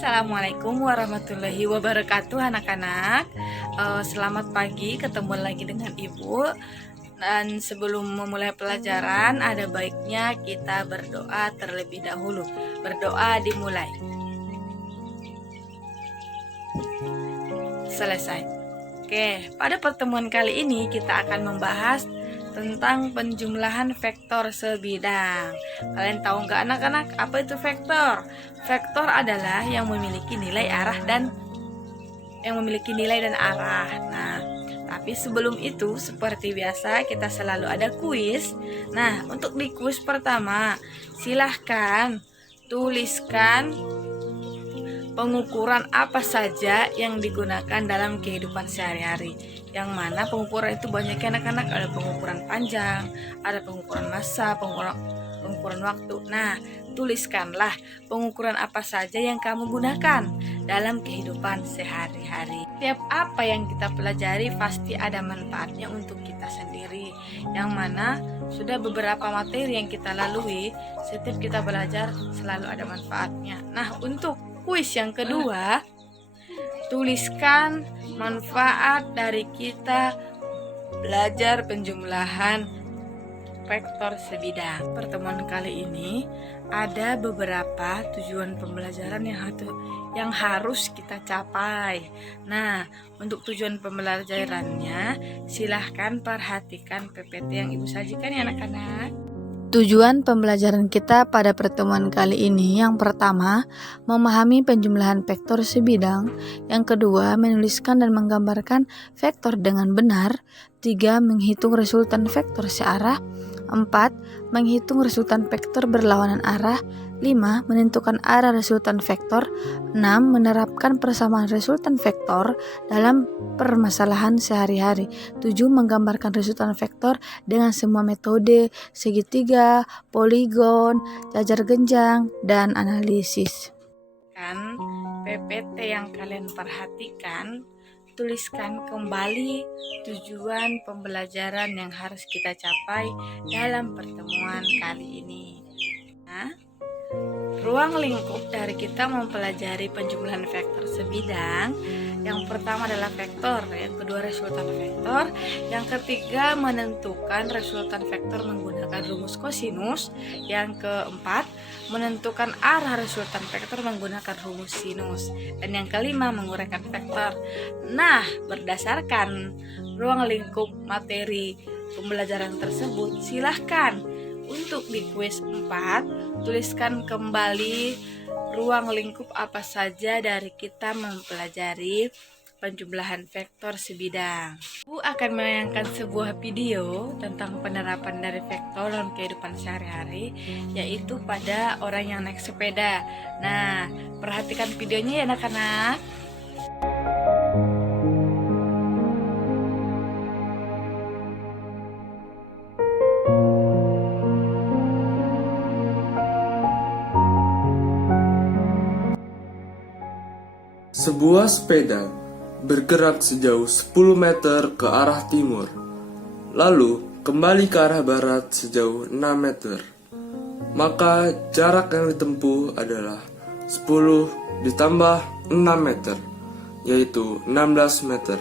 Assalamualaikum warahmatullahi wabarakatuh anak-anak. Selamat pagi, ketemu lagi dengan Ibu. Dan sebelum memulai pelajaran, ada baiknya kita berdoa terlebih dahulu. Berdoa dimulai. Selesai. Oke, pada pertemuan kali ini kita akan membahas tentang penjumlahan vektor sebidang. Kalian tahu nggak anak-anak apa itu vektor? Vektor adalah yang memiliki nilai dan arah. Nah, tapi sebelum itu seperti biasa kita selalu ada kuis. Nah, untuk di kuis pertama, silahkan tuliskan pengukuran apa saja yang digunakan dalam kehidupan sehari-hari. Yang mana pengukuran itu banyak anak-anak, ada pengukuran panjang, ada pengukuran massa, pengukuran waktu. Nah, tuliskanlah pengukuran apa saja yang kamu gunakan dalam kehidupan sehari-hari. Setiap apa yang kita pelajari pasti ada manfaatnya untuk kita sendiri. Yang mana sudah beberapa materi yang kita lalui, setiap kita belajar selalu ada manfaatnya. Nah, untuk kuis yang kedua, tuliskan manfaat dari kita belajar penjumlahan vektor sebidang. Pertemuan kali ini ada beberapa tujuan pembelajaran yang harus kita capai. Nah, untuk tujuan pembelajarannya silahkan perhatikan PPT yang Ibu sajikan ya anak-anak. Tujuan pembelajaran kita pada pertemuan kali ini, yang pertama, memahami penjumlahan vektor sebidang, yang kedua, menuliskan dan menggambarkan vektor dengan benar, 3. Menghitung resultan vektor searah, 4. Menghitung resultan vektor berlawanan arah, 5. Menentukan arah resultan vektor, 6. Menerapkan persamaan resultan vektor dalam permasalahan sehari-hari, 7. Menggambarkan resultan vektor dengan semua metode, segitiga, poligon, jajar genjang, dan analisis. Kan PPT yang kalian perhatikan, tuliskan kembali tujuan pembelajaran yang harus kita capai dalam pertemuan kali ini. Nah, ruang lingkup dari kita mempelajari penjumlahan vektor sebidang. Yang pertama adalah vektor, yang kedua resultan vektor, yang ketiga menentukan resultan vektor menggunakan rumus kosinus, yang keempat menentukan arah resultan vektor menggunakan rumus sinus, dan yang kelima menguraikan vektor. Nah, berdasarkan ruang lingkup materi pembelajaran tersebut, silahkan untuk di kuis 4 tuliskan kembali ruang lingkup apa saja dari kita mempelajari penjumlahan vektor sebidang. Ibu akan menayangkan sebuah video tentang penerapan dari vektor dalam kehidupan sehari-hari, yaitu pada orang yang naik sepeda. Nah, perhatikan videonya ya anak-anak. Sebuah sepeda bergerak sejauh 10 meter ke arah timur, lalu kembali ke arah barat sejauh 6 meter. Maka jarak yang ditempuh adalah 10 ditambah 6 meter, yaitu 16 meter.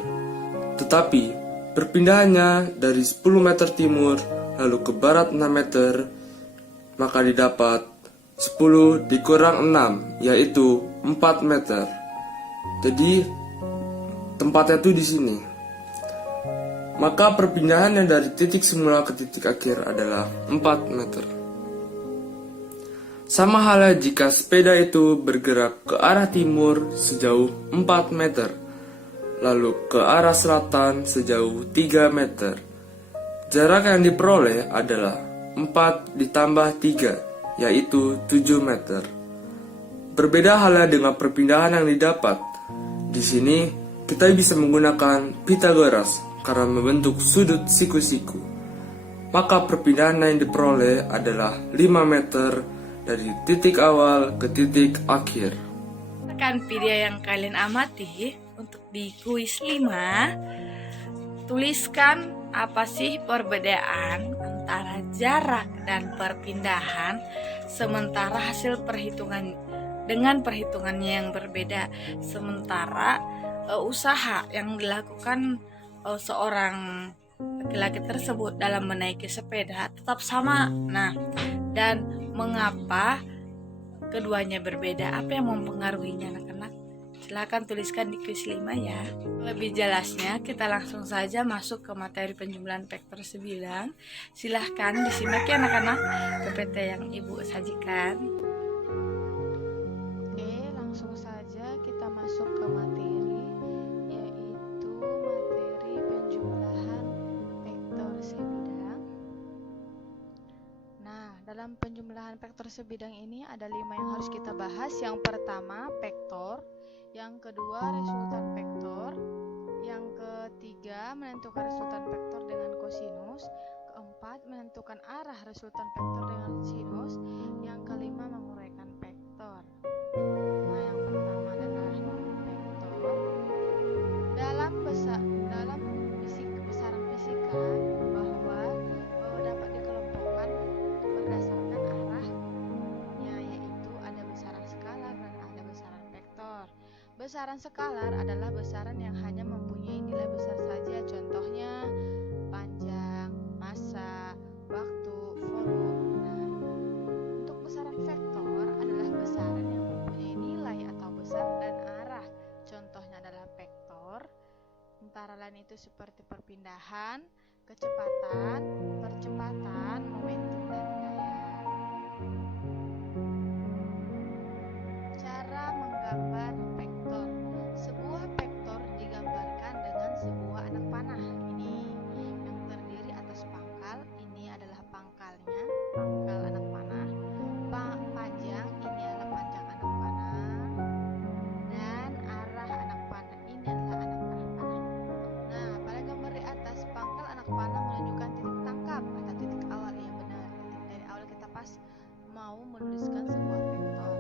Tetapi perpindahannya dari 10 meter timur lalu ke barat 6 meter, maka didapat 10 dikurang 6, yaitu 4 meter. Jadi tempatnya tuh di sini. Maka perpindahannya dari titik semula ke titik akhir adalah 4 meter. Sama halnya jika sepeda itu bergerak ke arah timur sejauh 4 meter, lalu ke arah selatan sejauh 3 meter. Jarak yang diperoleh adalah 4 ditambah 3, yaitu 7 meter. Berbeda halnya dengan perpindahan yang didapat. Di sini kita bisa menggunakan Pythagoras karena membentuk sudut siku-siku. Maka perpindahan yang diperoleh adalah 5 meter dari titik awal ke titik akhir. Tekan video yang kalian amati untuk di kuis 5. Tuliskan apa sih perbedaan antara jarak dan perpindahan, sementara hasil perhitungan dengan perhitungannya yang berbeda. Sementara usaha yang dilakukan seorang laki-laki tersebut dalam menaiki sepeda tetap sama. Nah, dan mengapa keduanya berbeda? Apa yang mempengaruhinya, anak-anak? Silahkan tuliskan di kuis 5 ya. Lebih jelasnya, kita langsung saja masuk ke materi penjumlahan vektor sebidang. Silahkan disimak ya anak-anak PPT yang Ibu sajikan. Oke, langsung saja kita masuk ke materi, yaitu materi penjumlahan vektor sebidang. Nah, dalam penjumlahan vektor sebidang ini ada 5 yang harus kita bahas. Yang pertama, vektor. Yang kedua, resultan vektor. Yang ketiga, menentukan resultan vektor dengan kosinus. Keempat, menentukan arah resultan vektor dengan sinus. Yang kelima, menguraikan vektor. Nah, yang pertama adalah vektor. Dalam besaran fisika bahwa dapat dikelompokkan berdasarkan arahnya, yaitu ada besaran skalar dan ada besaran vektor. Besaran skalar adalah besaran yang hanya mempunyai nilai besar saja, contohnya panjang, massa, waktu, volume. Nah, untuk besaran vektor adalah besaran yang mempunyai nilai atau besar dan arah. Contohnya adalah vektor, antara lain itu seperti perpindahan, kecepatan, percepatan, momentum, dan gaya. Cara menggambar vektor. Sebuah vektor digambarkan dengan sebuah anak panah. Ini yang terdiri atas pangkal. Ini adalah pangkalnya, pangkal anak panah. Panjang, ini adalah panjang anak panah. Dan arah anak panah, ini adalah arah panah. Nah, pada gambar di atas, pangkal anak panah menunjukkan titik tangkap atau titik awal. Yang benar, titik dari awal kita pas mau menuliskan sebuah vektor.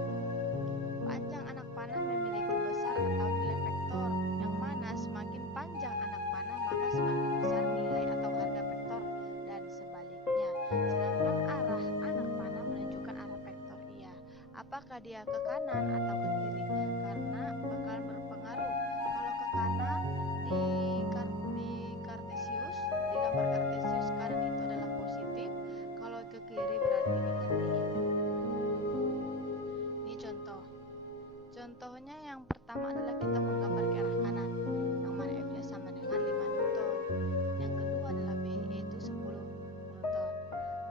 Panjang anak panah memiliki besar atau nilai vektor, yang mana semakin panjang anak panah maka semakin besar nilai atau harga vektor, dan sebaliknya. Sedangkan arah anak panah menunjukkan arah vektor ia, apakah dia ke kanan atau ke kiri, karena bakal berpengaruh. Kalau ke kanan di kartesius, di gambar kartesius, kanan itu adalah positif, kalau ke kiri berarti negatif. Ini contoh. Contohnya yang pertama adalah kita menggambar ke arah kanan, yang mana F-nya sama dengan 5 Newton. Yang kedua adalah B, yaitu 10 Newton.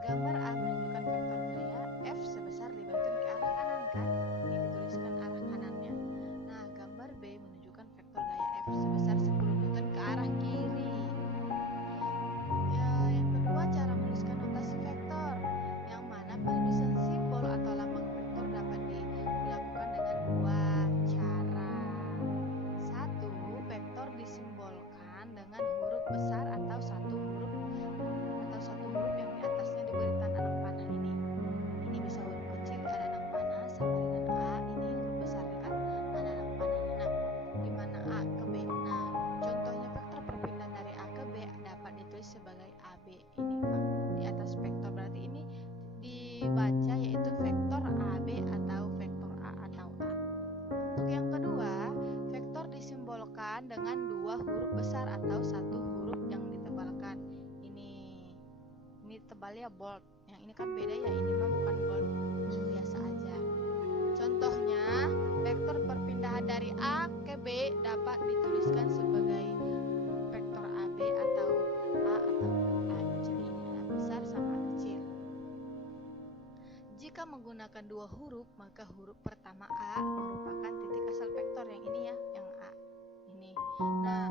Gambar A menunjukkan vektor gaya F sebesar 5 Newton ke arah kanan, kan? Ini dituliskan arah kanannya. Nah, gambar B menunjukkan vektor gaya F sebesar 10 Newton ke arah kiri. Yang kedua, cara menuliskan notasi vektor, yang mana penulisan simbol atau lambang vektor dapat dilakukan dengan dua cara. Satu, vektor disimbolkan dengan huruf besar atau satu huruf yang di atasnya diberi tanda anak panah ini. Ini bisa huruf kecil ada anak panah sama dengan A, ini huruf besar kan ada anak panahnya. Nah, di mana A ke B. Nah, contohnya vektor perpindahan dari A ke B dapat ditulis sebagai AB. Ini Pak, di atas vektor, berarti ini dibaca yaitu vektor AB atau vektor A atau A. Untuk yang kedua, vektor disimbolkan dengan dua huruf besar atau satu huruf yang ditebalkan. Ini tebalnya bold. Yang ini kan beda ya, ini mah bukan bold, biasa aja. Contohnya, vektor perpindahan dari A ke B dapat dituliskan sebagai vektor AB atau A atau A. Jadi ini adalah besar sama kecil. Jika menggunakan dua huruf, maka huruf pertama A merupakan titik asal vektor, yang ini ya, yang A ini. Nah,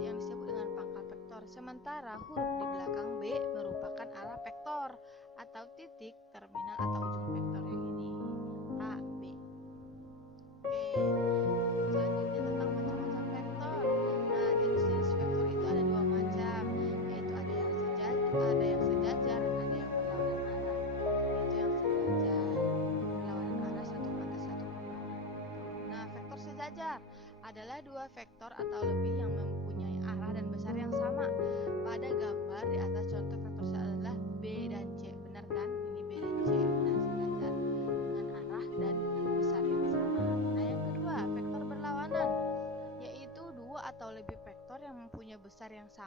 yang disebut dengan pangkal vektor. Sementara huruf di belakang B merupakan arah vektor atau titik terminal atau ujung vektor, yang ini A, B. Oke, selanjutnya tentang macam-macam vektor. Nah, jenis-jenis vektor itu ada dua macam, yaitu ada yang sejajar, ada yang berlawanan arah. Itu yang sejajar, berlawanan arah satu pada satu. Nah, vektor sejajar adalah dua vektor atau lebih yang mempunyai arah dan besar yang sama. Pada gambar di atas, contoh vektor sejajar adalah B dan C, benar kan? Ini B dan C, nah sejajar dengan arah dan besar yang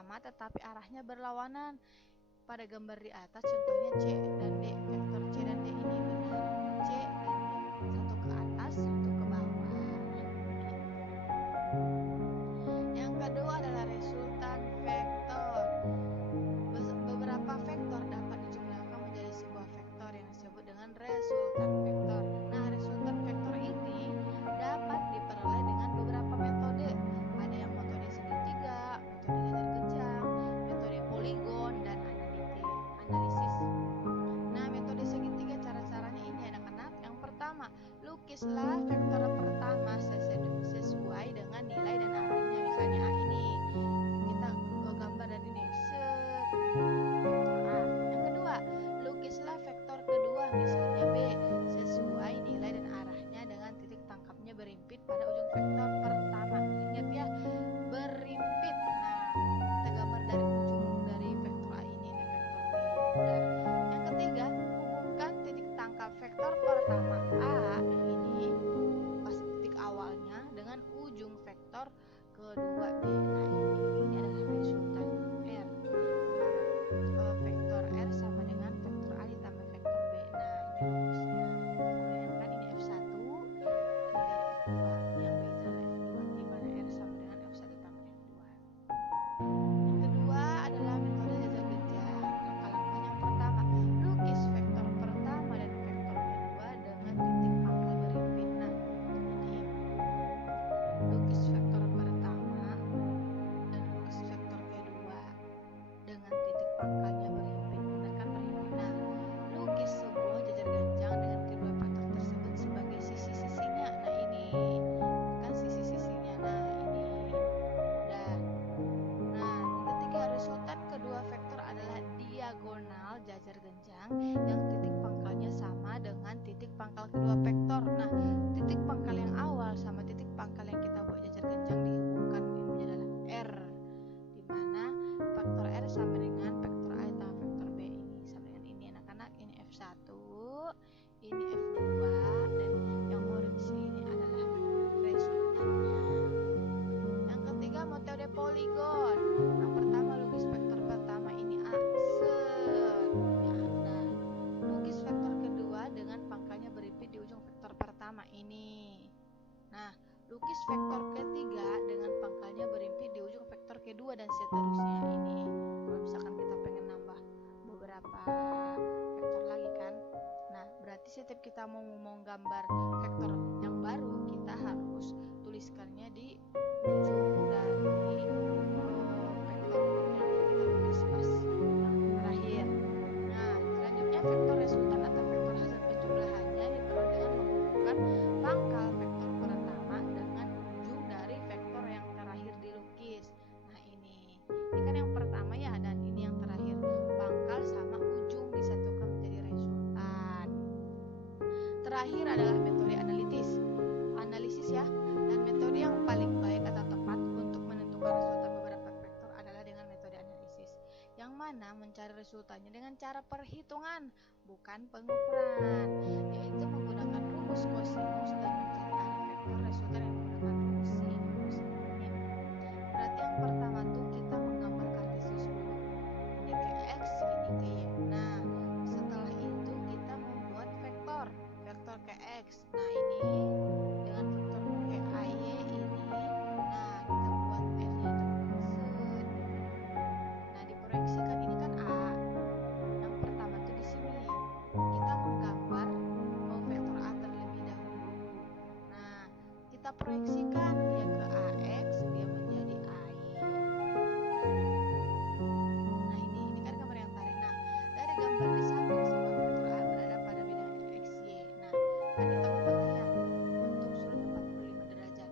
sama tetapi arahnya berlawanan. Pada gambar di atas contohnya C dan D. Vektor C dan D ini benar. C dan D, satu ke atas, satu ke bawah. Yang kedua adalah resultan vektor. Beberapa vektor dapat dijumlahkan menjadi sebuah vektor yang disebut dengan resultan vektor. Nah, resultan vektor ini dapat diperoleh dengan beberapa metode. Ada yang metode segitiga, metode jajar genjang, metode poligon, dan analisis. Nah, metode segitiga cara-caranya ini anak-anak. Yang pertama, lukislah vektor pertama sesuai dengan nilai dan arahnya. Misalnya A ini, kita gambar dari ini, vektor A. Yang kedua, lukislah vektor kedua, misalnya B, sesuai nilai dan arahnya dengan titik tangkapnya berimpit pada ujung vektor pertama. Ingat ya, berimpit. Nah, kita gambar dari ujung dari vektor A ini vektor B. Nah, yang ketiga, hubungkan titik tangkap vektor pertama A ini pas titik awalnya dengan ujung vektor kedua B. Nah, ini adalah resultan R. Dimana vektor R sama dengan vektor A ditambah vektor B. Nah, ini rumusnya. Kan ini F1, ini dari F2, yang B itu adalah F2, dimana R sama dengan F1 tambah F2. Yang kedua adalah metode jajar genjang. Langkah-langkah yang pertama, lukis vektor pertama dan vektor kedua dengan titik pangkal berimpit. Nah, ini lukis vektor pertama dan lukis vektor kedua dengan titik pangkalnya berimpit, menggunakan berimpit. Nah, lukis sebuah jajar genjang dengan kedua vektor tersebut sebagai sisi-sisinya. Nah, ini kan sisi-sisinya. Nah, ini udah. Nah, yang ketiga, resultan kedua vektor adalah diagonal jajar genjang yang titik pangkalnya sama dengan titik pangkal kedua vektor. Nah, titik pangkal yang awal sama titik pangkal yang kita buat jajar genjang dihubungkan, ini adalah R, dimana faktor R sama dengan vektor A tambah vektor B. Ini sama dengan ini anak-anak. Ini F1, ini F2, dan yang orange ini adalah resultannya. Yang ketiga, metode poligon. Yang pertama, lukis vektor pertama ini A. Nah, lukis vektor kedua dengan pangkalnya berimpit di ujung vektor pertama ini. Nah, lukis vektor ketiga dengan pangkalnya berimpit di ujung vektor kedua dan seterusnya ini. Kalau misalkan kita pengen nambah beberapa vektor lagi kan. Nah, berarti setiap kita mau menggambar vektor yang baru, kita harus tuliskannya di ujung dari vektor yang kita tulis pas yang terakhir. Nah, selanjutnya vektor resultan atau vektor hasil penjumlahannya diperoleh dengan menghubungkan pangkal vektor pertama dengan ujung dari vektor yang terakhir dilukis. Nah, ini kan yang pertama ya, dan ini yang terakhir. Pangkal sama ujung disatukan menjadi resultan. Terakhir adalah metode analisis ya. Dan metode yang paling baik atau tepat untuk menentukan resultan beberapa vektor adalah dengan metode analisis, yang mana mencari resultannya dengan cara perhitungan, bukan pengukuran, yaitu menggunakan rumus kosinus dan mencari arah vektor resultan yang menggunakan rumus sinus. Berarti yang pertama tuh kita menggambar kartesius dulu. Ini ke X, ini ke Y. Nah, setelah itu kita membuat vektor ke X. Nah, ini dengan vektor ke AY ini. Nah, kita buat F-nya itu Nah, diproyeksikan ini kan A. Yang pertama tuh di sini. Kita menggambar vektor A terlebih dahulu. Nah, kita proyeksikan dia ke AX, dia menjadi AY. Nah, ini kan gambar yang tadi. Nah, dari gambar di samping sebuah vektor A berada pada bidang XY. Nah, kan kita menggambarnya bentuk sudut 45 derajat.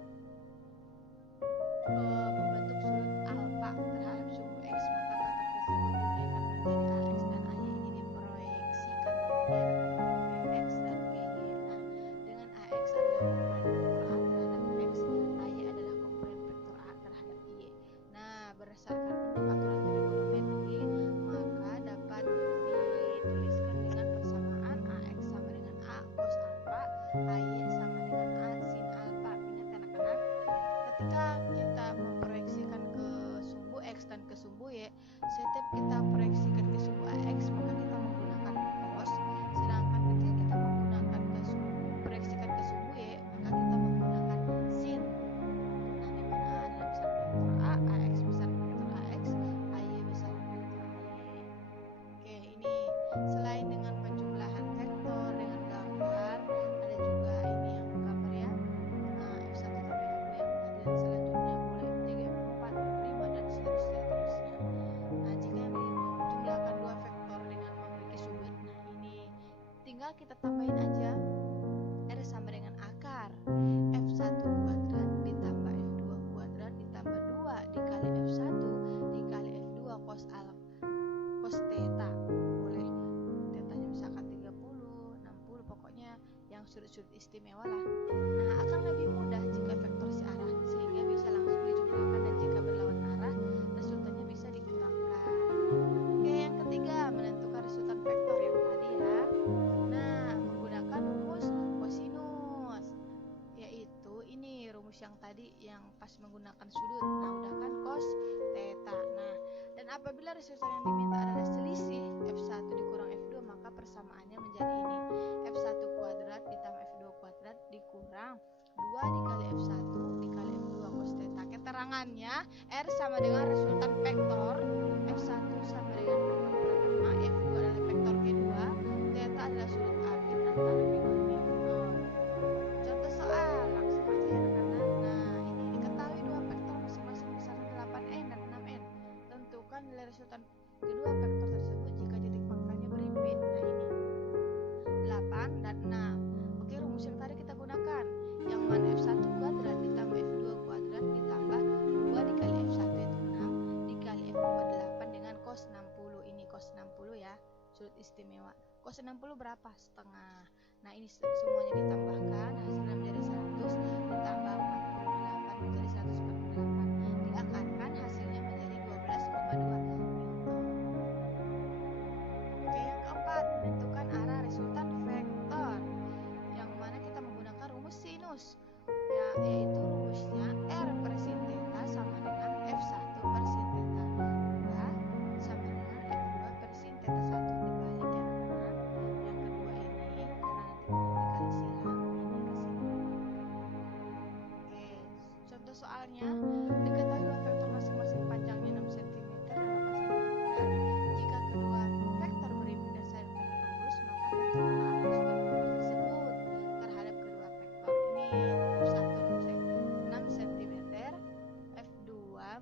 Membentuk sudut alfa terhadap suhu X, maka vektor tersebut diuraikan menjadi AX dan AY. Ini diproyeksikan kemudian ke X dan ke Y. Nah, dengan AX adalah hubungan vektor A terhadap X tinggal kita tambahin aja. R sama dengan akar F1 kuadrat ditambah F2 kuadrat ditambah 2 dikali F1 dikali F2 cos theta. Boleh tetanya misalkan 30, 60, pokoknya yang sudut-sudut istimewa lah. Nah, akan lebih mudah jika vektor searah, sehingga bisa langsung dijumlahkan, dan jika berlawan arah resultannya bisa dikurangkan. Oke, yang ketiga, menentukan resultan vektor yang tadi ya. Nah, menggunakan rumus kosinus, yaitu ini rumus yang tadi yang pas menggunakan sudut. Nah, udah kan cos theta. Nah, dan apabila resultan yang diminta adalah selisih F1 dikurang F2, maka persamaannya menjadi ini. F1 kuadrat ditambah F2 kuadrat dikurang 2 dikali F1 dikali F2 cos theta. Keterangannya R sama dengan resultan vektor. F1 sama dengan vektor pertama, F2 adalah vektor kedua, theta adalah sudut arbit antara kedua vektor. Contoh soal, langsung aja ya anak-anak. Nah, ini diketahui dua vektor masing-masing besarnya 8n dan 6n. Tentukan nilai resultan kedua vektor tersebut jika titik pangkalnya berimpit. Nah, ini 8 dan 6. Oke, rumus yang tadi kita gunakan. Yang mana F1 kuadrat ditambah F2 kuadrat ditambah 2 dikali F1 itu 6 dikali F2 8 dengan cos 60. Ini cos 60 ya, sudut istimewa. Cos 60 berapa? Setengah. Nah, ini semuanya ditambahkan, hasilnya menjadi 100 ditambah 48 menjadi 148. Diakarkan hasilnya menjadi 12,2 Newton. Oke, yang keempat, menentukan arah resultan vektor, yang mana kita menggunakan rumus sinus, ya, yaitu rumusnya R per sin theta sama dengan F1 per sin theta 2 sama dengan F2 per sin theta 1. Dibalik ya anak-anak. Yang kedua ini karena nanti dikali silang ini ke sini. Oke, contoh soalnya, diketahui dua vektor masing-masing panjangnya 6 cm dan 8 cm. Jika kedua vektor berimpit dan saling lurus, maka tentukan arah resultan vektor tersebut terhadap kedua vektor. Ini F1 6 cm, F2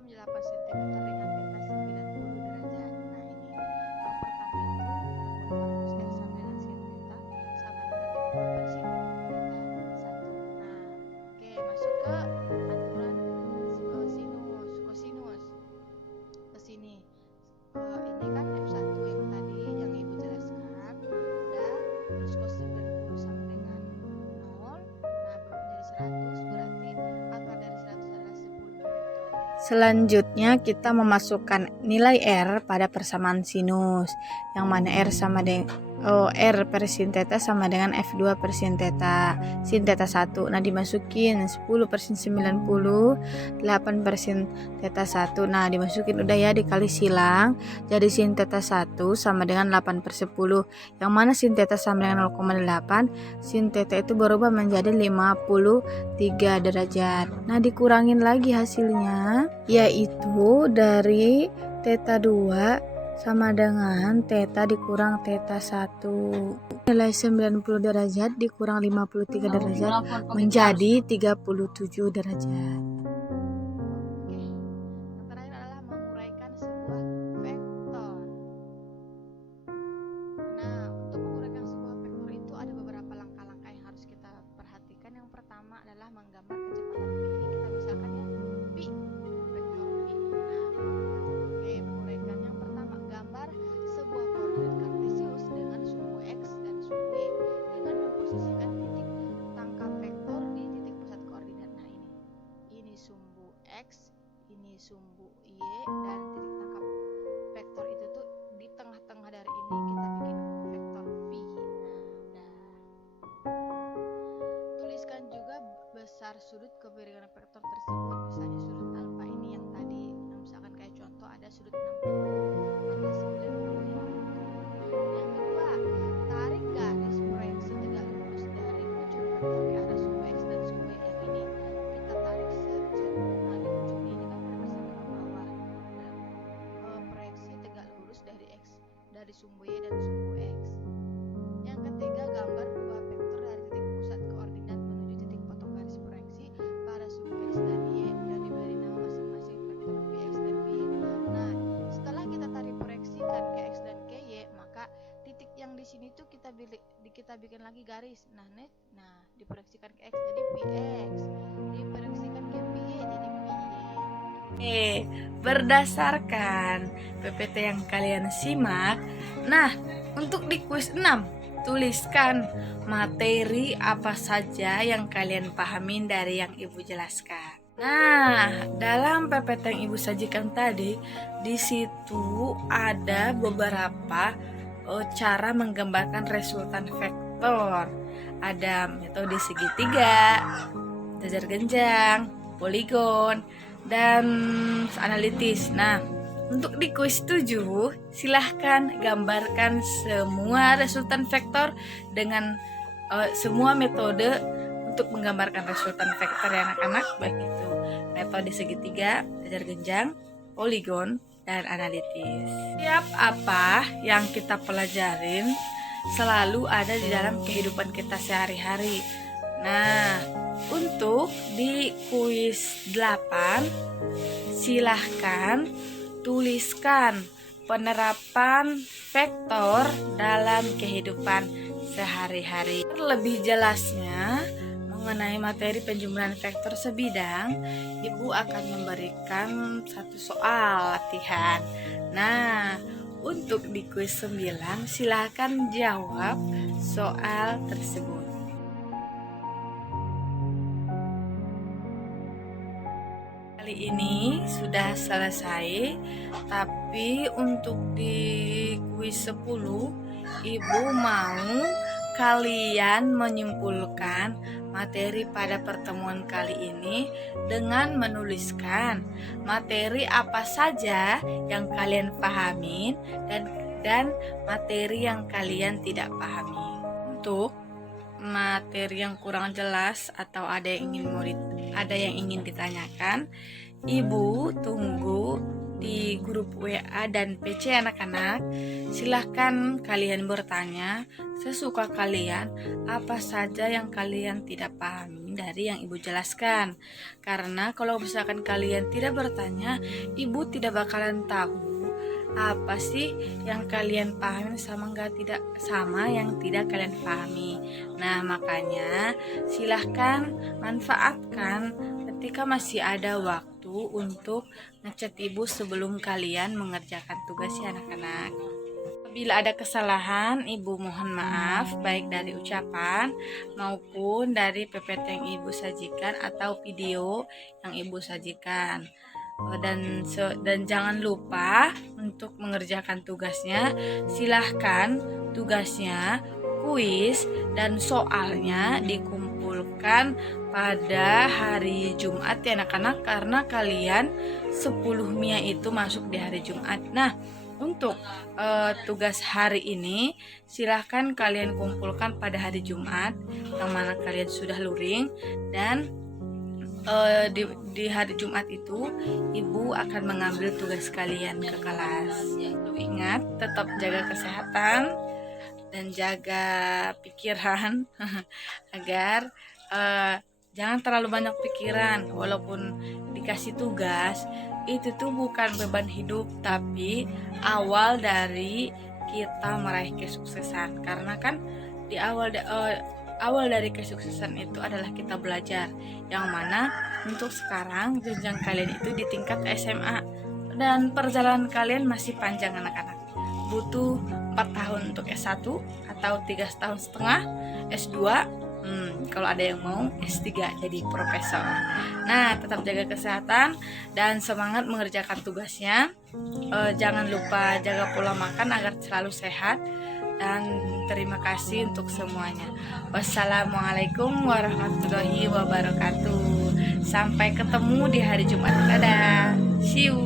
menjadi 8 cm dengan theta 90 derajat. Nah, ini yang pertama itu menggunakan rumus R sama dengan sin theta sama dengan F2 per sin theta 1. Nah, oke, masuk ke aturan kosinus. Ke sini. Ini kan F1 yang tadi yang Ibu jelaskan. Udah, terus cos 90 sama dengan 0. Nah, menjadi 100, berarti akar dari 100 adalah 10 Newton. Selanjutnya kita memasukkan nilai R pada persamaan sinus, yang mana R sama dengan R per sin theta sama dengan F2 per sin theta 1. Nah, dimasukin 10 per sin 90, 8 per sin theta 1. Nah, dimasukin udah ya, dikali silang jadi sin theta 1 sama dengan 8 per 10, yang mana sin theta sama dengan 0,8, sin theta itu berubah menjadi 53 derajat. Nah, dikurangin lagi hasilnya, yaitu dari theta 2 sama dengan theta dikurang theta 1. Nilai 90 derajat dikurang 53 derajat menjadi 37 derajat. Oke, yang terakhir adalah menguraikan sebuah vektor. Nah, untuk menguraikan sebuah vektor itu ada beberapa langkah-langkah yang harus kita perhatikan. Yang pertama adalah menggambar kecepatan V. Ini kita misalkan ya, V, vektor V. Nah, oke, menguraikan yang pertama, gambar sebuah koordinat kartesius dengan sumbu X dan sumbu Y dengan memposisikan titik tangkap vektor di titik pusat koordinat. Nah, ini sumbu X, ini sumbu Y, dan titik tangkap vektor itu tuh di tengah-tengah dari ini kita bikin vektor V. Nah, udah. Tuliskan juga besar sudut kemiringan vektor tersebut, misalnya sudut alfa ini yang tadi, misalkan kayak contoh ada sudut 60, ada 90 ya. Yang kedua, tarik garis proyeksi tegak lurus dari ujung vektor ke arah sumbu X dan sumbu Y. Yang ini kita tarik nah, di ujung ini kan ada bersama ke bawah. Nah, proyeksi tegak lurus dari X, dari sumbu Y dan sumbu X. Yang ketiga, gambar dua vektor dari titik pusat koordinat menuju titik potong garis proyeksi pada sumbu X dan Y, dan diberi nama masing-masing vektor Vx dan Vy. Nah, setelah kita tarik proyeksikan ke X dan ke Y, maka titik yang di sini tuh kita kita bikin lagi garis. Nah, diproyeksikan ke X jadi PX, diproyeksikan ke PY jadi PY. Berdasarkan PPT yang kalian simak, nah untuk di kuis 6, tuliskan materi apa saja yang kalian pahamin dari yang Ibu jelaskan. Nah, dalam PPT yang Ibu sajikan tadi, di situ ada beberapa cara menggambarkan resultan vektor. Ada metode segitiga, jajar genjang, poligon, dan analitis. Nah, untuk di kuis 7, silahkan gambarkan semua resultan vektor dengan semua metode untuk menggambarkan resultan vektor ya anak-anak, baik itu metode segitiga, jajar genjang, poligon, dan analitis. Setiap apa yang kita pelajarin selalu ada di dalam kehidupan kita sehari-hari. Nah, untuk di kuis 8, silahkan tuliskan penerapan vektor dalam kehidupan sehari-hari. Lebih jelasnya mengenai materi penjumlahan vektor sebidang, Ibu akan memberikan satu soal latihan. Nah, untuk di kuis 9, silakan jawab soal tersebut. Kali ini sudah selesai, tapi untuk di kuis 10, Ibu mau kalian menyimpulkan materi pada pertemuan kali ini dengan menuliskan materi apa saja yang kalian pahamin dan materi yang kalian tidak pahami. Untuk materi yang kurang jelas atau ada yang ingin ditanyakan, Ibu tunggu di grup WA dan PC anak-anak. Silahkan kalian bertanya sesuka kalian apa saja yang kalian tidak pahami dari yang Ibu jelaskan. Karena kalau misalkan kalian tidak bertanya, Ibu tidak bakalan tahu apa sih yang kalian pahami tidak sama yang tidak kalian pahami. Nah, makanya silahkan manfaatkan ketika masih ada waktu untuk ngechat Ibu sebelum kalian mengerjakan tugas ya anak-anak. Bila ada kesalahan, Ibu mohon maaf baik dari ucapan maupun dari PPT yang Ibu sajikan atau video yang Ibu sajikan. Dan jangan lupa untuk mengerjakan tugasnya. Silahkan tugasnya, kuis, dan soalnya dikumpulkan pada hari Jumat ya anak-anak, karena kalian 10 MIA itu masuk di hari Jumat. Nah, untuk tugas hari ini silahkan kalian kumpulkan pada hari Jumat yang mana kalian sudah luring, dan di hari Jumat itu Ibu akan mengambil tugas kalian ke kelas. Ingat, tetap jaga kesehatan dan jaga pikiran agar jangan terlalu banyak pikiran. Walaupun dikasih tugas, itu tuh bukan beban hidup, tapi awal dari kita meraih kesuksesan. Karena kan di awal dari kesuksesan itu adalah kita belajar, yang mana untuk sekarang jenjang kalian itu di tingkat SMA dan perjalanan kalian masih panjang anak-anak. Butuh 4 tahun untuk S1 atau 3,5 tahun S2, kalau ada yang mau S3 jadi profesor. Nah, tetap jaga kesehatan dan semangat mengerjakan tugasnya. Jangan lupa jaga pola makan agar selalu sehat. Dan terima kasih untuk semuanya. Wassalamualaikum warahmatullahi wabarakatuh. Sampai ketemu di hari Jumat. Dadah. See you.